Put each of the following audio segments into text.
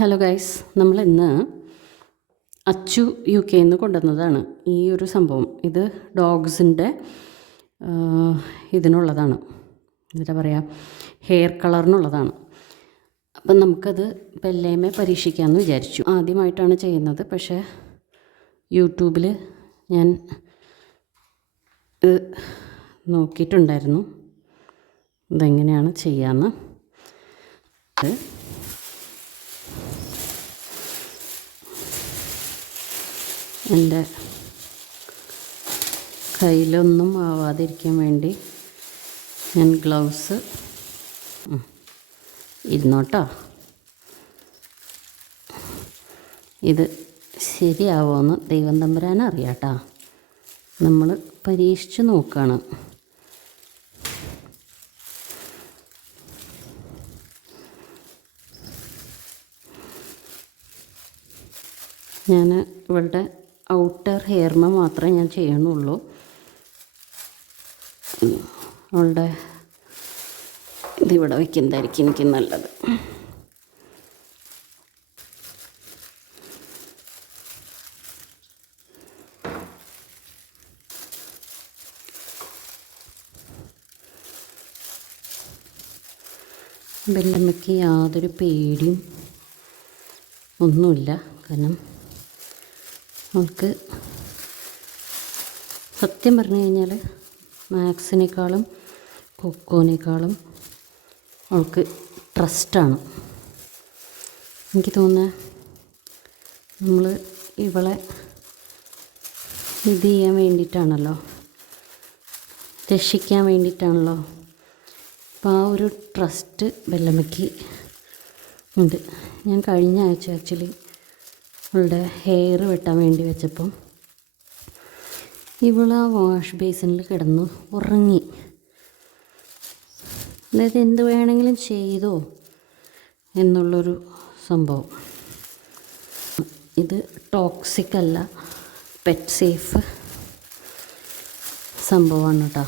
Hello guys, നമ്മളിന്ന് Achu UK കൊണ്ടുവന്നതാണ് ഈ ഒരു സംഭവം. ഇത് ഡോഗ്സിൻ്റെ ഇതിനുള്ളതാണ്, എന്താ പറയുക, ഹെയർ കളറിനുള്ളതാണ്. അപ്പം നമുക്കത് പെല്ലേമേ പരീക്ഷിക്കാമെന്ന് വിചാരിച്ചു. ആദ്യമായിട്ടാണ് ചെയ്യുന്നത്, പക്ഷേ യൂട്യൂബിൽ ഞാൻ നോക്കിയിട്ടുണ്ടായിരുന്നു ഇതെങ്ങനെയാണ് ചെയ്യാമെന്ന്. എൻ്റെ കയ്യിലൊന്നും ആവാതിരിക്കാൻ വേണ്ടി ഞാൻ ഗ്ലൗസ് ഇരുന്നോട്ടോ. ഇത് ശരിയാവുമെന്ന് ദൈവം തമ്പുരാൻ അറിയാട്ടോ. നമ്മൾ പരീക്ഷിച്ച് നോക്കുകയാണ്. ഞാൻ ഇവളുടെ ഔട്ടർ ഹെയർമ മാത്രമേ ഞാൻ ചെയ്യണുള്ളൂ. അവളുടെ ഇതിവിടെ വയ്ക്കുന്നതായിരിക്കും എനിക്ക് നല്ലത്. ബെല്ലമ്മയ്ക്ക് യാതൊരു പേടിയും ഒന്നുമില്ല. കാരണം അവൾക്ക് സത്യം പറഞ്ഞു കഴിഞ്ഞാൽ മാക്സിനേക്കാളും കൊക്കോനേക്കാളും അവൾക്ക് ട്രസ്റ്റാണ്. എനിക്ക് തോന്നുന്നത് നമ്മൾ ഇവളെ ഇത് ചെയ്യാൻ വേണ്ടിയിട്ടാണല്ലോ, രക്ഷിക്കാൻ വേണ്ടിയിട്ടാണല്ലോ. അപ്പോൾ ആ ഒരു ട്രസ്റ്റ് ബെല്ലമ്മയ്ക്ക് ഉണ്ട്. ഞാൻ കഴിഞ്ഞ ആഴ്ച ആക്ച്വലി അവളുടെ ഹെയർ വെട്ടാൻ വേണ്ടി വെച്ചപ്പം ഇവൾ ആ വാഷ് ബേസിനിൽ കിടന്ന് ഉറങ്ങി. അതായത് എന്ത് വേണമെങ്കിലും ചെയ്തോ എന്നുള്ളൊരു സംഭവം. ഇത് ടോക്സിക് അല്ല, പെറ്റ് സേഫ് സംഭവമാണ് കേട്ടോ.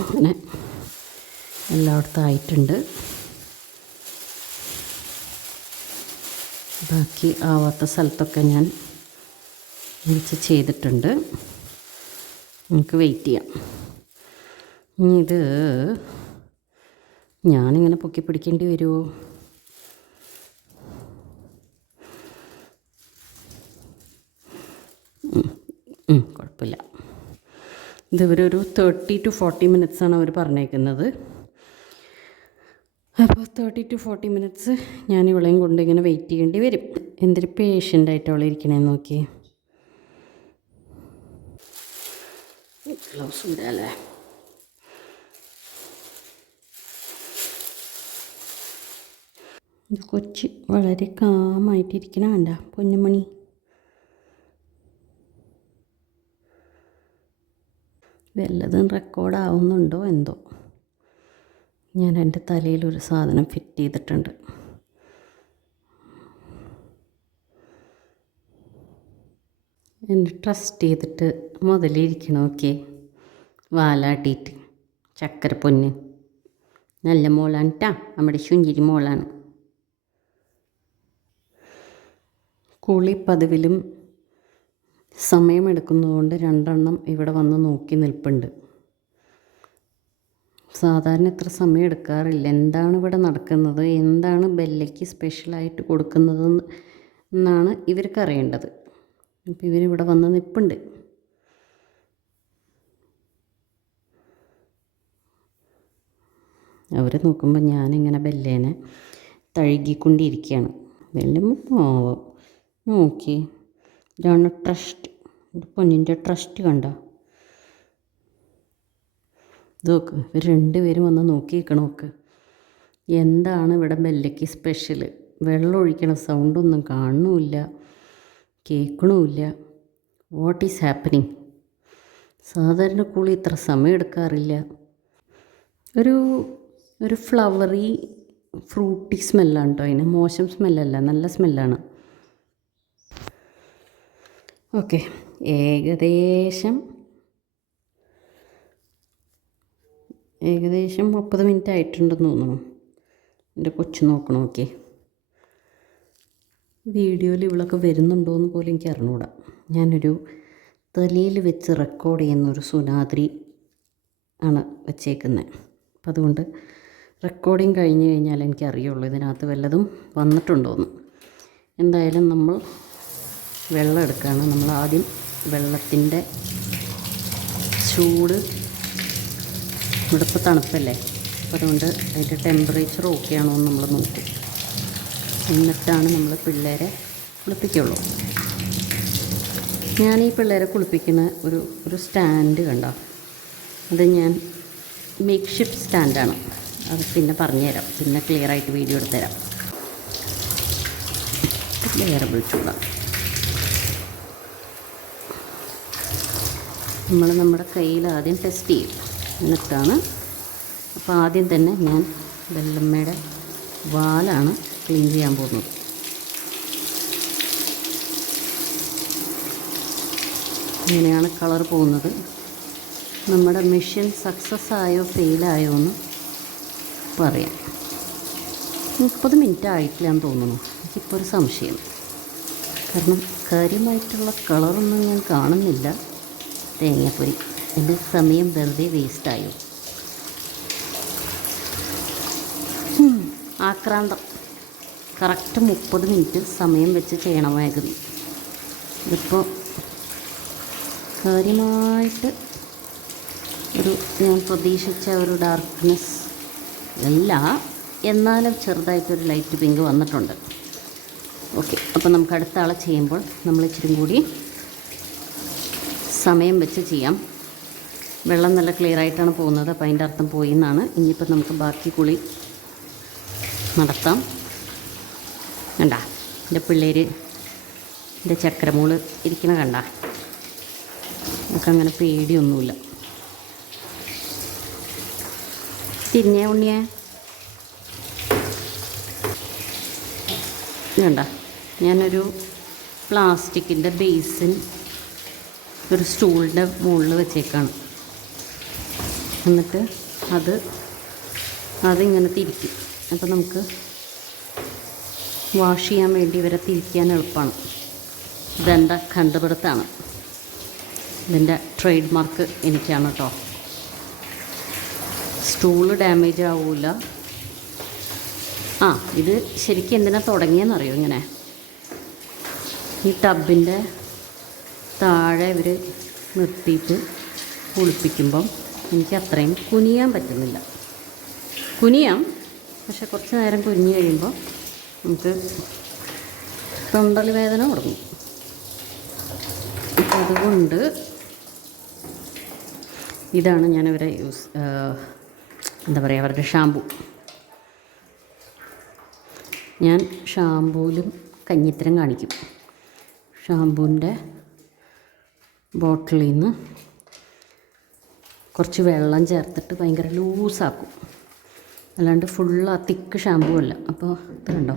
അങ്ങനെ എല്ലായിടത്തും ആയിട്ടുണ്ട്. ബാക്കി ആവാത്ത സ്ഥലത്തൊക്കെ ഞാൻ ചെയ്തിട്ടുണ്ട്. നമുക്ക് വെയിറ്റ് ചെയ്യാം. ഇത് ഞാനിങ്ങനെ പൊക്കി പിടിക്കേണ്ടി വരുമോ? കുഴപ്പമില്ല. ഇത് ഇവരൊരു 30 to 40 minutes അവർ പറഞ്ഞേക്കുന്നത്. അപ്പോൾ 30 to 40 minutes ഞാൻ ഇവളെയും കൊണ്ട് ഇങ്ങനെ വെയിറ്റ് ചെയ്യേണ്ടി വരും. എന്തൊരു പേഷ്യൻ്റായിട്ട് അവളെ ഇരിക്കണേന്ന് നോക്കി. ഗ്ലൗസ് ഇടാല്ലേ. ഇത് കൊച്ച് വളരെ കാമായിട്ടിരിക്കണ വേണ്ട പൊന്നുമണി. വല്ലതും റെക്കോർഡാവുന്നുണ്ടോ എന്തോ. ഞാൻ എൻ്റെ തലയിലൊരു സാധനം ഫിറ്റ് ചെയ്തിട്ടുണ്ട്. എന്നെ ട്രസ്റ്റ് ചെയ്തിട്ട് മുതലിരിക്കണം. ഓക്കെ, വാലാട്ടിയിട്ട് ചക്കര പൊന്ന് നല്ല മോളാണ് ട്ടാ, നമ്മുടെ ശുഞ്ചിരി മോളാണ്. കുളി പതിവിലും സമയമെടുക്കുന്നതുകൊണ്ട് 2 എണ്ണം ഇവിടെ വന്ന് നോക്കി നിൽപ്പുണ്ട്. സാധാരണ ഇത്ര സമയം എടുക്കാറില്ല. എന്താണ് ഇവിടെ നടക്കുന്നത്, എന്താണ് ബെല്ലയ്ക്ക് സ്പെഷ്യലായിട്ട് കൊടുക്കുന്നത് എന്നാണ് ഇവർക്ക് അറിയേണ്ടത്. അപ്പോൾ ഇവരിവിടെ വന്ന് നിൽപ്പുണ്ട്. അവർ നോക്കുമ്പോൾ ഞാനിങ്ങനെ ബെല്ലേനെ തഴുകിക്കൊണ്ടിരിക്കുകയാണ്. ബെല്ലുമ്പോൾ പാവം നോക്കി. ഇതാണ് ട്രസ്റ്റ്, പൊന്നിൻ്റെ ട്രസ്റ്റ് കണ്ട. നോക്ക്, ഇവർ 2 പേരും വന്ന് നോക്കിയിരിക്കണം. നോക്ക്, എന്താണ് ഇവിടെ ബെല്ലയ്ക്ക് സ്പെഷ്യൽ. വെള്ളം ഒഴിക്കണ സൗണ്ടൊന്നും കാണുന്നുമില്ല, കേൾക്കണമില്ല. What is happening? സാധാരണ കുളി ഇത്ര സമയം എടുക്കാറില്ല. ഒരു ഫ്രൂട്ടി സ്മെല്ലാണ് കേട്ടോ അതിന്. മോശം സ്മെല്ലല്ല, നല്ല സ്മെല്ലാണ്. ഓക്കെ, ഏകദേശം 30 മിനിറ്റ് ആയിട്ടുണ്ടെന്ന് തോന്നുന്നു. എൻ്റെ കൊച്ചു നോക്കണം. ഓക്കെ, വീഡിയോയിൽ ഇവളൊക്കെ വരുന്നുണ്ടോ എന്ന് പോലും എനിക്ക് അറിഞ്ഞുകൂടാ. ഞാനൊരു തലയിൽ വെച്ച് റെക്കോർഡ് ചെയ്യുന്നൊരു സുനാദ്രി ആണ് വച്ചേക്കുന്നത്. അപ്പം അതുകൊണ്ട് റെക്കോർഡിങ് കഴിഞ്ഞ് കഴിഞ്ഞാൽ എനിക്കറിയുള്ളൂ ഇതിനകത്ത് വല്ലതും വന്നിട്ടുണ്ടോയെന്ന്. എന്തായാലും നമ്മൾ വെള്ളം എടുക്കുകയാണ്. നമ്മൾ ആദ്യം വെള്ളത്തിൻ്റെ ചൂട്, ഇവിടെ ഇപ്പോൾ തണുപ്പല്ലേ, അപ്പോൾ അതുകൊണ്ട് അതിൻ്റെ ടെമ്പറേച്ചർ ഓക്കെ ആണോ എന്ന് നമ്മൾ നോക്കും. എന്നിട്ടാണ് നമ്മൾ പിള്ളേരെ കുളിപ്പിക്കുള്ളൂ. ഞാൻ ഈ പിള്ളേരെ കുളിപ്പിക്കുന്ന ഒരു സ്റ്റാൻഡ് കണ്ടോ, അത് ഞാൻ മേക്ക് ഷിഫ്റ്റ് സ്റ്റാൻഡാണ്. അത് പിന്നെ പറഞ്ഞുതരാം, പിന്നെ ക്ലിയറായിട്ട് വീഡിയോ എടുത്തുതരാം. വേറെ ചൂടാണ്. നമ്മൾ നമ്മുടെ കയ്യിൽ ആദ്യം ടെസ്റ്റ് ചെയ്യും, എന്നിട്ടാണ്. അപ്പോൾ ആദ്യം തന്നെ ഞാൻ വെല്ലമ്മയുടെ വാലാണ് ക്ലീൻ ചെയ്യാൻ പോകുന്നത്. ഇങ്ങനെയാണ് കളർ പോകുന്നത്. നമ്മുടെ മെഷീൻ സക്സസ് ആയോ ഫെയിലായോ എന്ന് പറയാം. 30 മിനിറ്റ് ആയിട്ടില്ല എന്ന് തോന്നുന്നു. എനിക്കിപ്പോൾ ഒരു സംശയം, കാരണം കാര്യമായിട്ടുള്ള കളറൊന്നും ഞാൻ കാണുന്നില്ല. തേങ്ങാപ്പൊരി, എൻ്റെ സമയം വെറുതെ വേസ്റ്റായോ? ആക്രാന്തം. കറക്റ്റ് 30 മിനിറ്റ് സമയം വെച്ച് ചെയ്യണമായിരുന്നു. ഇതിപ്പോൾ കാര്യമായിട്ട് ഞാൻ പ്രതീക്ഷിച്ച ഒരു ഡാർക്ക്നെസ് അല്ല, എന്നാലും ചെറുതായിട്ടൊരു ലൈറ്റ് പിങ്ക് വന്നിട്ടുണ്ട്. ഓക്കെ, അപ്പോൾ നമുക്ക് അടുത്ത ആളെ ചെയ്യുമ്പോൾ നമ്മൾ ഇച്ചിരി കൂടി സമയം വെച്ച് ചെയ്യാം. വെള്ളം നല്ല ക്ലിയർ ആയിട്ടാണ് പോകുന്നത്, അപ്പോൾ അതിൻ്റെ അർത്ഥം പോയി എന്നാണ്. ഇനിയിപ്പോൾ നമുക്ക് ബാക്കി കുളി നടത്താം. കണ്ട എൻ്റെ പിള്ളേർ, എൻ്റെ ചക്കരമോള് ഇരിക്കണ കണ്ട, നമുക്കങ്ങനെ പേടിയൊന്നുമില്ല. തിരിഞ്ഞേ ഉണ്ണിയേ, കണ്ട ഞാനൊരു പ്ലാസ്റ്റിക്കിൻ്റെ ബേസിൻ ഒരു സ്റ്റൂളിൻ്റെ മുകളിൽ വെച്ചേക്കാണ്. എന്നിട്ട് അതിങ്ങനെ തിരിക്കും. അപ്പോൾ നമുക്ക് വാഷ് ചെയ്യാൻ വേണ്ടി ഇവരെ തിരിക്കാൻ എളുപ്പമാണ്. ഇതെൻ്റെ കണ്ടുപിടുത്താണ്. ഇതിൻ്റെ ട്രേഡ് മാർക്ക് എനിക്കാണ് കേട്ടോ. സ്റ്റൂള് ഡാമേജ് ആവില്ല. ഇത് ശരിക്കും എന്തിനാ തുടങ്ങിയെന്നറിയോ? ഇങ്ങനെ ഈ ടബിൻ്റെ താഴെ ഇവർ നിർത്തിയിട്ട് കുളിപ്പിക്കുമ്പം എനിക്ക് അത്രയും കുനിയാൻ പറ്റുന്നില്ല. കുനിയാം, പക്ഷെ കുറച്ച് നേരം കുനിഞ്ഞ് കഴിയുമ്പോൾ നമുക്ക് തൊണ്ടൽ വേദന തുടങ്ങും. അപ്പോൾ അതുകൊണ്ട് ഇതാണ് ഞാനിവരെ അവരുടെ ഷാമ്പു. ഞാൻ ഷാമ്പൂവിലും കഞ്ഞിത്തരം കാണിക്കും. ഷാമ്പൂവിൻ്റെ ബോട്ടിലിൽ നിന്ന് കുറച്ച് വെള്ളം ചേർത്തിട്ട് ഭയങ്കര ലൂസാക്കും. അല്ലാണ്ട് ഫുള്ള് തിക്ക് ഷാമ്പൂ അല്ല. അപ്പോൾ ഇത് കണ്ടോ,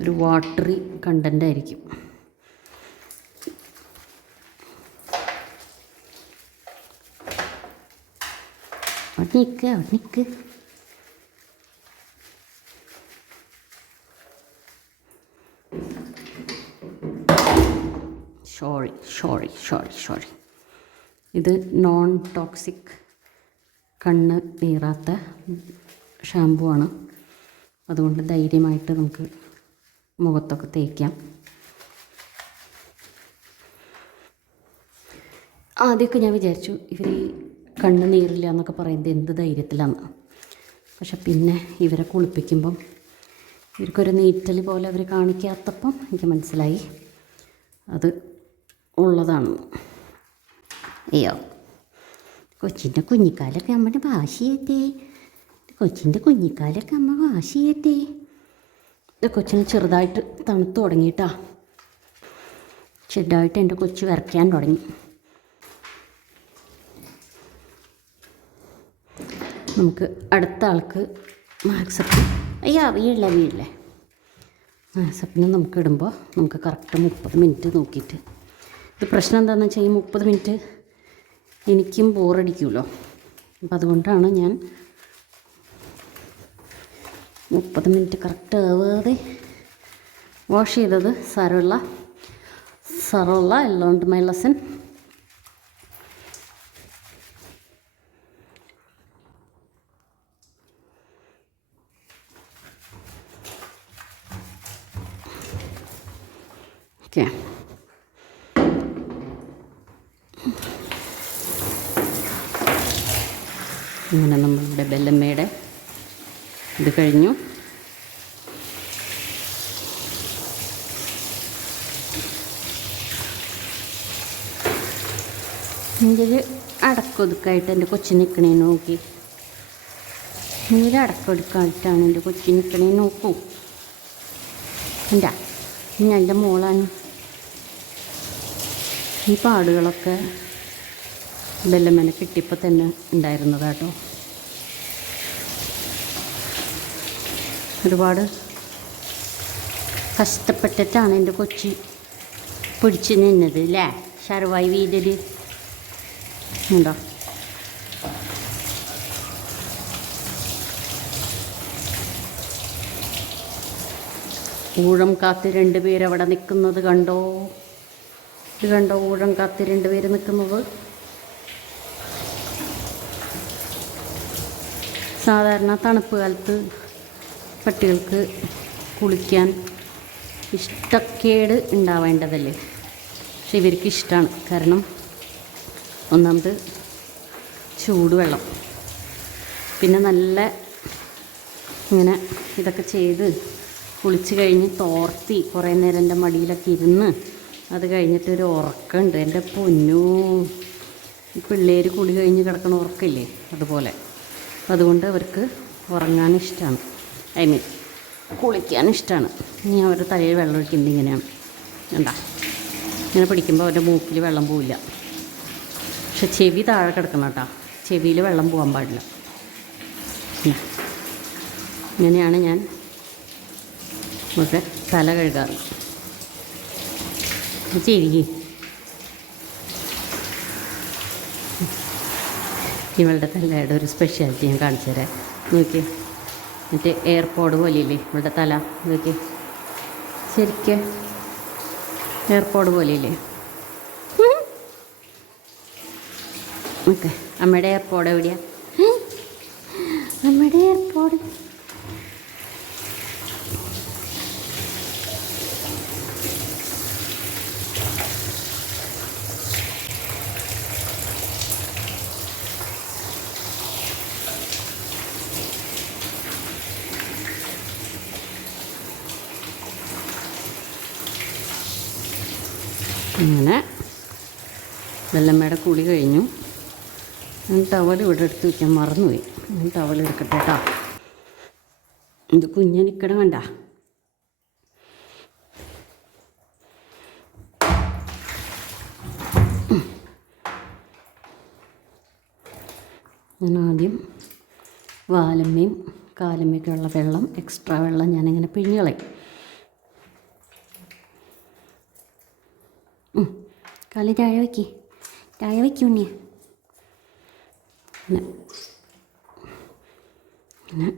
ഒരു വാട്ടറി കണ്ടൻ്റ് ആയിരിക്കും. അവിടെ നിൽക്ക്. സോറി. ഇത് നോൺ ടോക്സിക്, കണ്ണ് നീറാത്ത ഷാമ്പു ആണ്. അതുകൊണ്ട് ധൈര്യമായിട്ട് നമുക്ക് മുഖത്തൊക്കെ തേക്കാം. ആദ്യമൊക്കെ ഞാൻ വിചാരിച്ചു ഇവർ ഈ കണ്ണ് നീറില്ല എന്നൊക്കെ പറയുന്നത് എന്ത് ധൈര്യത്തിലാണ്. പക്ഷെ പിന്നെ ഇവരെ കുളിപ്പിക്കുമ്പം ഇവർക്കൊരു നീറ്റൽ പോലെ അവർ കാണിക്കാത്തപ്പം എനിക്ക് മനസ്സിലായി അത് ഉള്ളതാണ്. അയ്യോ, കൊച്ചിൻ്റെ കുഞ്ഞിക്കാലൊക്കെ അമ്മയുടെ വാശിയേറ്റേ. അമ്മ വാശിയേറ്റേ. ഇത് കൊച്ചിന് ചെറുതായിട്ട് തണുത്ത് തുടങ്ങിയിട്ടാ. ചെറുതായിട്ട് എൻ്റെ കൊച്ച് വരയ്ക്കാൻ തുടങ്ങി. നമുക്ക് അടുത്ത ആൾക്ക് മാക്സപ്പ്. അയ്യോ വീഴില്ലേ. സ്വപ്നം നമുക്ക് ഇടുമ്പോൾ നമുക്ക് കറക്റ്റ് 30 മിനിറ്റ് നോക്കിയിട്ട്. ഇത് പ്രശ്നം എന്താണെന്ന് വെച്ചാൽ ഈ 30 മിനിറ്റ് എനിക്കും ബോറടിക്കുമല്ലോ. അപ്പം അതുകൊണ്ടാണ് ഞാൻ 30 മിനിറ്റ് കറക്റ്റ് ആവാതെ വാഷ് ചെയ്തത്. സാരമില്ല എല്ലാം ഉണ്ട് മൈ ലെസൺ. ഓക്കെ, ഇങ്ങനെ നമ്മളുടെ ബെല്ലമ്മയുടെ ഇത് കഴിഞ്ഞു. ഇതിൽ അടക്കൊതുക്കായിട്ട് എൻ്റെ കൊച്ചു നിൽക്കണേ നോക്കി. ഇതിൽ അടക്കൊതുക്കായിട്ടാണ് എൻ്റെ കൊച്ചു നിൽക്കണേ നോക്കൂ. എന്താ എൻ്റെ മോളാണ്. ഈ പാടുകളൊക്കെ ബെല്ലമ്മനെ കിട്ടിയപ്പോൾ തന്നെ ഉണ്ടായിരുന്നതാട്ടോ. ഒരുപാട് കഷ്ടപ്പെട്ടിട്ടാണ് എൻ്റെ കൊച്ചി പിടിച്ച് നിന്നത് അല്ലേ. സർവൈവ് ചെയ്തത് ഉണ്ടോ. ഊഴം കാത്ത് 2 പേരവിടെ നിൽക്കുന്നത് കണ്ടോ. ഇത് കണ്ടോ, ഊഴം കാത്ത് 2 പേര് നിൽക്കുന്നത്. സാധാരണ തണുപ്പ് കാലത്ത് പട്ടികൾക്ക് കുളിക്കാൻ ഇഷ്ടക്കേട് ഉണ്ടാവേണ്ടതല്ലേ. പക്ഷെ ഇവർക്ക് ഇഷ്ടമാണ്. കാരണം ഒന്നാമത് ചൂടുവെള്ളം, പിന്നെ നല്ല ഇങ്ങനെ ഇതൊക്കെ ചെയ്ത് കുളിച്ച് കഴിഞ്ഞ് തോർത്തി കുറേ നേരം എൻ്റെ മടിയിലൊക്കെ ഇരുന്ന് അത് കഴിഞ്ഞിട്ടൊരു ഉറക്കമുണ്ട്. എൻ്റെ പൊന്നൂ, ഈ പിള്ളേർ കുളി കഴിഞ്ഞ് കിടക്കണ ഉറക്കമില്ലേ അതുപോലെ. അതുകൊണ്ട് അവർക്ക് ഉറങ്ങാൻ ഇഷ്ടമാണ്, കുളിക്കാൻ ഇഷ്ടമാണ്. ഇനി അവർ തലയിൽ വെള്ളം ഒഴിക്കുന്നത് ഇങ്ങനെയാണ് കണ്ടാ. ഇങ്ങനെ പിടിക്കുമ്പോൾ അവരുടെ മൂക്കിൽ വെള്ളം പോവില്ല. പക്ഷെ ചെവി താഴെ കിടക്കണം കേട്ടോ, ചെവിയിൽ വെള്ളം പോകാൻ പാടില്ല. ഇങ്ങനെയാണ് ഞാൻ ഒക്കെ തല കഴുകാറ്. ചിരികി ഇവളുടെ തലയുടെ ഒരു സ്പെഷ്യാലിറ്റി ഞാൻ കാണിച്ചു തരാം. നോക്കി, മറ്റേ എയർപോഡ് പോലെയില്ലേ ഇവളുടെ തല. നോക്കി, ശരിക്കും എയർപോഡ് പോലെയില്ലേ. ഓക്കെ, അമ്മയുടെ എയർപോഡ് എവിടെയാ? അമ്മയുടെ എയർപോഡ് അങ്ങനെ വെല്ലമ്മയുടെ കുളി കഴിഞ്ഞു. ടവൽ ഇവിടെ എടുത്ത് വയ്ക്കാൻ മറന്നുപോയി. ടവൽ എടുക്കട്ടെ കേട്ടോ. ഇത് കുഞ്ഞ് നിൽക്കണം വേണ്ട. ഞാൻ ആദ്യം വാലമ്മയും കാലമ്മയ്ക്കുള്ള വെള്ളം, എക്സ്ട്രാ വെള്ളം ഞാനിങ്ങനെ പിഴിഞ്ഞ് കളയും. കാലി താഴെ വയ്ക്കുണ്ണിയെ. അങ്ങനെ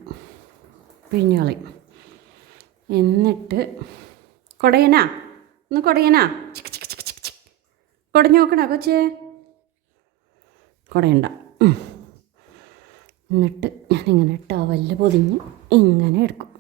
പിഴിഞ്ഞ് കളയും. എന്നിട്ട് കുടയനാ കുടഞ്ഞു നോക്കണ കൊച്ചേ, കുടയണ്ട. എന്നിട്ട് ഞാനിങ്ങനെ ടവലിൽ പൊതിഞ്ഞ് ഇങ്ങനെ എടുക്കും.